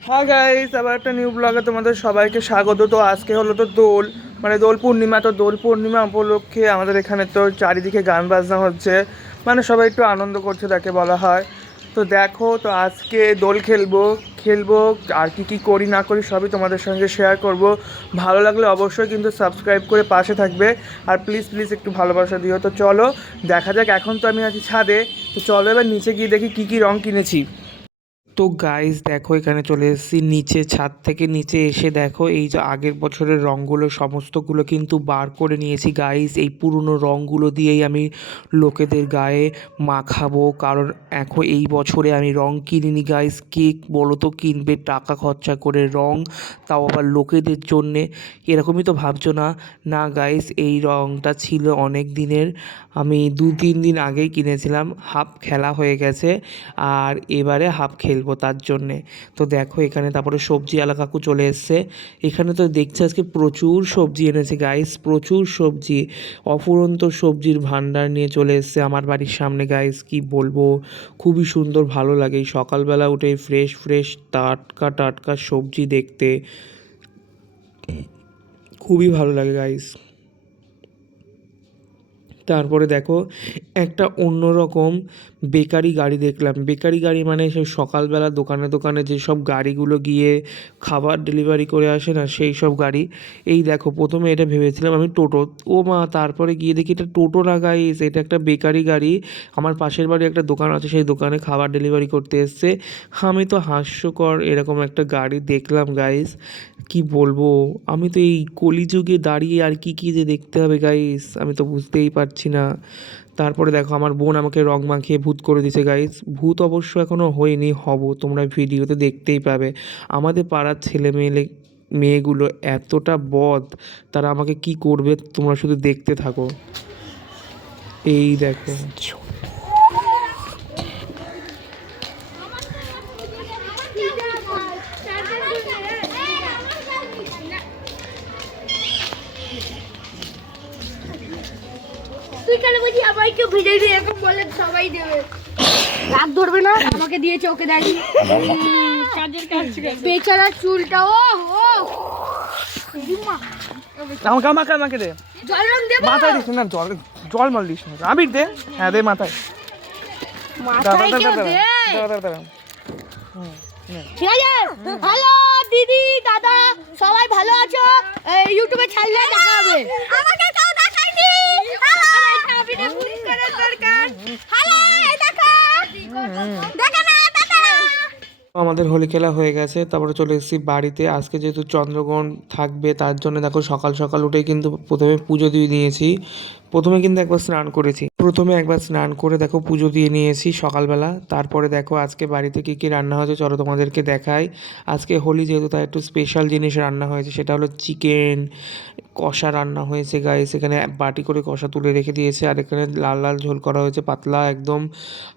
হ্যাঁ গাইস, আবার একটা নিউ ব্লগে তোমাদের সবাইকে স্বাগত। তো আজকে হলো তো দোল, মানে দোল পূর্ণিমা। তো দোল পূর্ণিমা উপলক্ষে আমাদের এখানে তো চারিদিকে গান বাজনা হচ্ছে, মানে সবাই একটু আনন্দ করছে তাকে বলা হয়। তো দেখো, তো আজকে দোল খেলবো খেলবো আর কি কি করি না করি সবই তোমাদের সঙ্গে শেয়ার করব। ভালো লাগলে অবশ্যই কিন্তু সাবস্ক্রাইব করে পাশে থাকবে, আর প্লিজ প্লিজ একটু ভালোবাসা দিও। তো চলো দেখা যাক। এখন তো আমি আছি ছাদে, তো চলো এবার নিচে গিয়ে দেখি কি কি রং কিনেছি। তো গাইস দেখো, এখানে চলে এসেছি নিচে, ছাদ থেকে নিচে এসে দেখো এই যে আগের বছরের রঙগুলো সমস্তগুলো কিন্তু বার করে নিয়েছি গাইস। এই পুরনো রঙগুলো দিয়েই আমি লোকেদের গায়ে মাখাবো, কারণ এখন এই বছরে আমি রং কিনিনি গাইস। কে বলো তো কিনবে টাকা খরচা করে রং, তাও আবার লোকেদের জন্যে? এরকমই তো ভাবছো না? না গাইস, এই রংটা ছিল অনেক দিনের, আমি 2-3 দিন আগেই কিনেছিলাম, হাফ খেলা হয়ে গেছে আর এবারে হাফ খেলবো তার জন্যে। তো দেখো এখানে তারপরে সবজিওয়ালা কাকু চলে এসছে। এখানে তো দেখছি আজকে প্রচুর সবজি এনেছে গাইস, প্রচুর সবজি, অফুরন্ত সবজির ভান্ডার নিয়ে চলে এসছে আমার বাড়ির সামনে গাইস। কি বলবো, খুবই সুন্দর, ভালো লাগে এই সকালবেলা উঠে ফ্রেশ ফ্রেশ টাটকা টাটকা সবজি দেখতে, খুবই ভালো লাগে গাইস। তারপরে দেখো একটা অন্যরকম বেকারি গাড়ি দেখলাম। বেকারি গাড়ি মানে সেই সকালবেলা দোকানে দোকানে যেসব গাড়িগুলো গিয়ে খাবার ডেলিভারি করে আসে না, সেই সব গাড়ি। এই দেখো, প্রথমে এটা ভেবেছিলাম আমি টোটো, ও মা, তারপরে গিয়ে দেখি এটা টোটো না গাইস, এটা একটা বেকারি গাড়ি। আমার পাশের বাড়ি একটা দোকান আছে, সেই দোকানে খাবার ডেলিভারি করতে এসছে। আমি তো হাস্যকর এরকম একটা গাড়ি দেখলাম গাইস, কি বলবো। আমি তো এই কলিযুগে দাঁড়িয়ে আর কি কি যে দেখতে হবে গাইস, আমি তো বুঝতেই পারছি না। তারপরে দেখো আমার বোন আমাকে রং মাখিয়ে ভূত করে দিয়েছে গাইস। ভূত অবশ্য এখনও হয়নি, হব, তোমরা ভিডিওতে দেখতেই পাবে। আমাদের পাড়ার ছেলে মেয়েগুলো এতটা বদ, তারা আমাকে কি করবে তোমরা শুধু দেখতে থাকো। এই দেখো, তুই কেন বলছি আমায় কেউ ভিজে দিয়ে এরকম বলে সবাই দেবে, রাগ ধরবে না? আমাকে দিয়েছে, ওকে দেয়নি। কাজের কাজ বেচারা চুলটা, ও ও দিমা, আমাকে আমাকে আমাকে দে। জল রং দেব মাথায় দিস না, জল জল মাল দিস না, আবির দে। হ্যাঁ দে মাথায়। মাথায় কেউ দে। দাঁড়া। ঠিক আছে। হ্যালো দিদি, দাদা, সবাই ভালো আছো? ইউটিউবে ছাড়লে দেখা হবে। আমাকে কেউ দেখায়নি। হ্যালো, এটা পুলিশ করার দরকার। হ্যালো, এই দেখো, দেখো না দাদা। আমাদের হোলি খেলা হয়ে গেছে, তারপরে চলে এসেছি বাড়িতে। আজকে যেহেতু চন্দ্রগ্রহণ থাকবে তার জন্য দেখো সকাল সকাল উঠে কিন্তু প্রথমে পুজো দিয়ে নিয়েছি। প্রথমে একবার স্নান করে দেখো পুজো দিয়ে নিয়েছি সকালবেলা। তারপরে দেখো আজকে বাড়িতে কী কী রান্না হয়েছে চলো তোমাদেরকে দেখাই। আজকে হোলি যেহেতু, তাই একটু স্পেশাল জিনিস রান্না হয়েছে, সেটা হলো চিকেন কষা রান্না হয়েছে গাইস। এখানে বাটি করে কষা তুলে রেখে দিয়েছে, আর এখানে লাল লাল ঝোল করা হয়েছে, পাতলা একদম,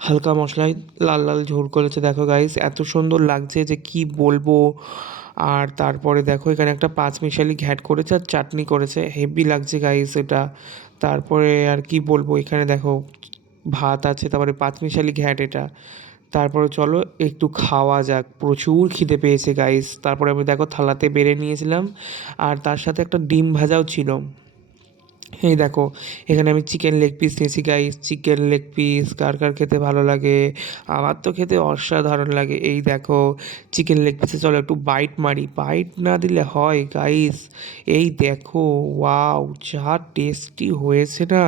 হালকা মশলায় লাল লাল ঝোল করেছে দেখো গাইস, এত সুন্দর লাগছে যে কি বলবো। আর তারপরে দেখো এখানে একটা পাঁচমিশালি ঘ্যাট করেছে আর চাটনি করেছে, হেভি লাগছে গাইস এটা। তারপরে আর কি বলবো, এখানে দেখো ভাত আছে, তারপরে পাঁচমিশালি ঘ্যাট এটা। তারপরে চলো একটু খাওয়া যাক, প্রচুর খিদে পেয়েছে গাইস। তারপরে আমি দেখো থালাতে বেড়ে নিয়েছিলাম, আর তার সাথে একটা ডিম ভাজাও ছিল। এই দেখো এখানে আমি চিকেন লেগ পিস নিয়েছি গাইস। চিকেন লেগ পিস কার কার খেতে ভালো লাগে? আমার তো খেতে অসাধারণ লাগে। এই দেখো চিকেন লেগ পিসে চলো একটু বাইট মারি, বাইট না দিলে হয় গাইস। এই দেখো, ওয়াও, যা টেস্টি হয়েছে না।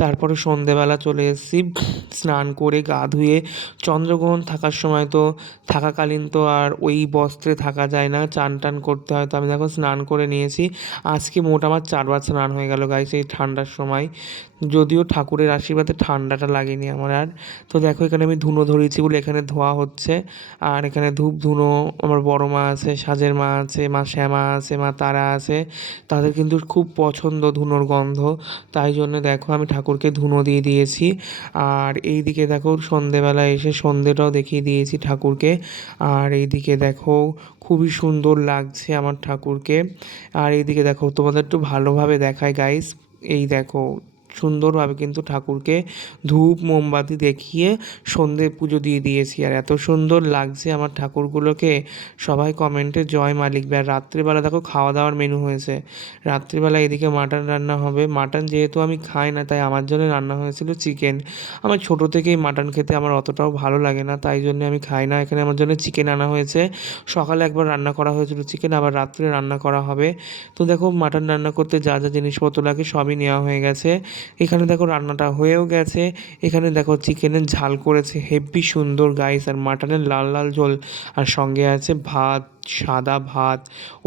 তারপরে সন্ধেবেলা চলে এসেছি স্নান করে গা ধুয়ে। চন্দ্রগ্রহণ থাকার সময় তো, থাকাকালীন তো আর ওই বস্ত্রে থাকা যায় না, চান টান করতে হয়। তো আমি দেখো স্নান করে নিয়েছি। আজকে মোট আমার 4 বার স্নান হয়ে গেল গাইস এই ঠান্ডার সময়। যদিও ঠাকুরের আশীর্বাদে ঠান্ডাটা লাগেনি আমার আর। তো দেখো এখানে আমি ধুনো ধরিয়েছি বলে এখানে ধোয়া হচ্ছে। আর এখানে ধূপ ধুনো, আমার বড় মা আছে, সাজের মা আছে, মা শ্যামা আছে, মা তারা আছে, তাদের কিন্তু খুব পছন্দ ধুনোর গন্ধ। তাই জন্য দেখো আমি ঠাকুরকে ধুনো দিয়ে দিয়েছি। আর এই দিকে দেখো সন্ধেবেলা এসে সন্ধেটাও দেখিয়ে দিয়েছি ঠাকুরকে। আর এইদিকে দেখো খুবই সুন্দর লাগছে আমার ঠাকুরকে। আর এইদিকে দেখো তোমাদের একটু ভালোভাবে দেখায় গাইস, এই দেখো সুন্দরভাবে কিন্তু ঠাকুরকে ধূপ মোমবাতি দেখিয়ে সন্ধে পুজো দিয়ে দিয়েছি। আর এত সুন্দর লাগছে আমার ঠাকুরগুলোকে, সবাই কমেন্টে জয় মা লিখবে। আর রাত্রিবেলা দেখো খাওয়া দাওয়ার মেনু হয়েছে। রাত্রিবেলা এদিকে মাটন রান্না হবে। মাটন যেহেতু আমি খাই না, তাই আমার জন্য রান্না হয়েছিল চিকেন। আমার ছোটো থেকেই মাটন খেতে আমার অতটাও ভালো লাগে না, তাই জন্য আমি খাই না। এখানে আমার জন্য চিকেন আনা হয়েছে। সকালে একবার রান্না করা হয়েছিল চিকেন, আবার রাত্রে রান্না করা হবে। তো দেখো মাটন রান্না করতে যা যা জিনিসপত্র লাগে সবই নেওয়া হয়ে গেছে। এখানে দেখো রান্নাটা হয়েও গেছে। এখানে দেখো চিকেনের ঝাল করেছে হেব্বি সুন্দর গাইস, আর মাটনের লাল লাল ঝোল, আর সঙ্গে আছে ভাত, সাদা ভাত।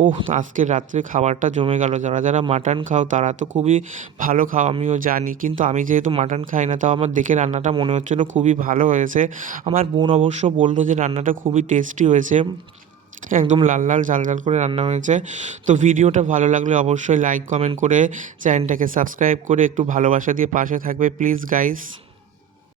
ওহ, আজকের রাত্রে খাবারটা জমে গেল। যারা যারা মাটন খাও তারা তো খুবই ভালো খাও, আমিও জানি, কিন্তু আমি যেহেতু মাটন খাই না, তাও আমার দেখে রান্নাটা মনে হচ্ছিলো খুবই ভালো হয়েছে। আমার বোন অবশ্য বললো যে রান্নাটা খুবই টেস্টি হয়েছে, একদম লাল লাল ঝাল ঝাল করে রান্না হয়েছে। তো ভিডিওটা ভালো লাগলে অবশ্যই লাইক কমেন্ট করে চ্যানেলটাকে সাবস্ক্রাইব করে একটু ভালোবাসা দিয়ে পাশে থাকবে প্লিজ গাইস।